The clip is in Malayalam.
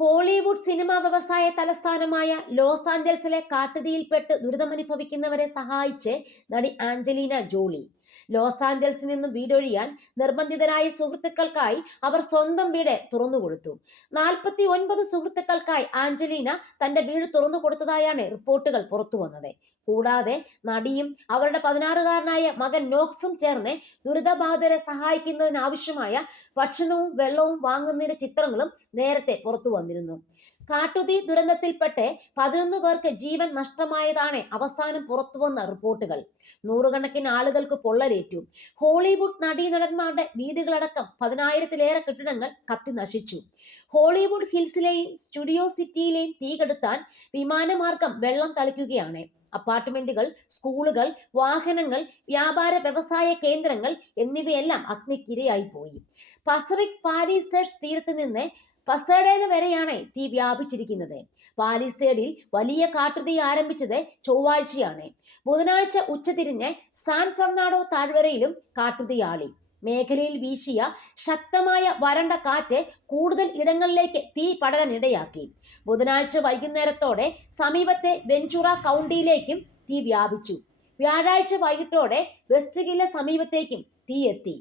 ഹോളിവുഡ് സിനിമാ വ്യവസായ തലസ്ഥാനമായ ലോസ് ആഞ്ചൽസിലെ കാട്ടുതീയിൽപ്പെട്ട് ദുരിതമനുഭവിക്കുന്നവരെ സഹായിച്ച് നടി ആഞ്ചലീന ജോളി. ലോസ് ആഞ്ചൽസിൽ നിന്നും വീടൊഴിയാൻ നിർബന്ധിതരായ സുഹൃത്തുക്കൾക്കായി അവർ സ്വന്തം വീട് തുറന്നുകൊടുത്തു. 49 സുഹൃത്തുക്കൾക്കായി ആഞ്ചലീന തന്റെ വീട് തുറന്നു കൊടുത്തതായാണ് റിപ്പോർട്ടുകൾ പുറത്തുവന്നത്. കൂടാതെ നടിയും അവരുടെ 16-കാരനായ മകൻ നോക്സും ചേർന്ന് ദുരിതബാധിതരെ സഹായിക്കുന്നതിനാവശ്യമായ ഭക്ഷണവും വെള്ളവും വാങ്ങുന്നതിന്റെ ചിത്രങ്ങളും നേരത്തെ പുറത്തു വന്നിരുന്നു. കാട്ടുതീ ദുരന്തത്തിൽപ്പെട്ട് 11 പേർക്ക് ജീവൻ നഷ്ടമായതാണ് അവസാനം പുറത്തുവന്ന റിപ്പോർട്ടുകൾ. നൂറുകണക്കിന് ആളുകൾക്ക് പൊള്ളലേറ്റു. ഹോളിവുഡ് നടീനടന്മാരുടെ വീടുകളടക്കം 10,000-ലേറെ കെട്ടിടങ്ങൾ കത്തി നശിച്ചു. ഹോളിവുഡ് ഹിൽസിലെയും സ്റ്റുഡിയോ സിറ്റിയിലെയും തീ കെടുത്താൻ വിമാനമാർഗം വെള്ളം തളിക്കുകയാണ്. അപ്പാർട്ട്മെന്റുകൾ, സ്കൂളുകൾ, വാഹനങ്ങൾ, വ്യാപാര വ്യവസായ കേന്ദ്രങ്ങൾ എന്നിവയെല്ലാം അഗ്നിക്കിരയായി പോയി. പസഫിക് പാലിസേഡ്സ് തീരത്ത് നിന്ന് പസഡേന വരെയാണ് തീ വ്യാപിച്ചിരിക്കുന്നത്. പാലിസേഡിൽ വലിയ കാട്ടുതീ ആരംഭിച്ചത് ചൊവ്വാഴ്ചയാണ്. ബുധനാഴ്ച ഉച്ചതിരിഞ്ഞ് സാൻ ഫെർണാണ്ടോ താഴ്വരയിലും കാട്ടുതീ ആളി. മേഖലയിൽ വീശിയ ശക്തമായ വരണ്ട കാറ്റ് കൂടുതൽ ഇടങ്ങളിലേക്ക് തീ പടരാനിടയാക്കി. ബുധനാഴ്ച വൈകുന്നേരത്തോടെ സമീപത്തെ വെഞ്ചുറ കൗണ്ടിയിലേക്കും തീ വ്യാപിച്ചു. വ്യാഴാഴ്ച വൈകിട്ടോടെ വെസ്റ്റ് ഹില്ല് സമീപത്തേക്കും തീ എത്തി.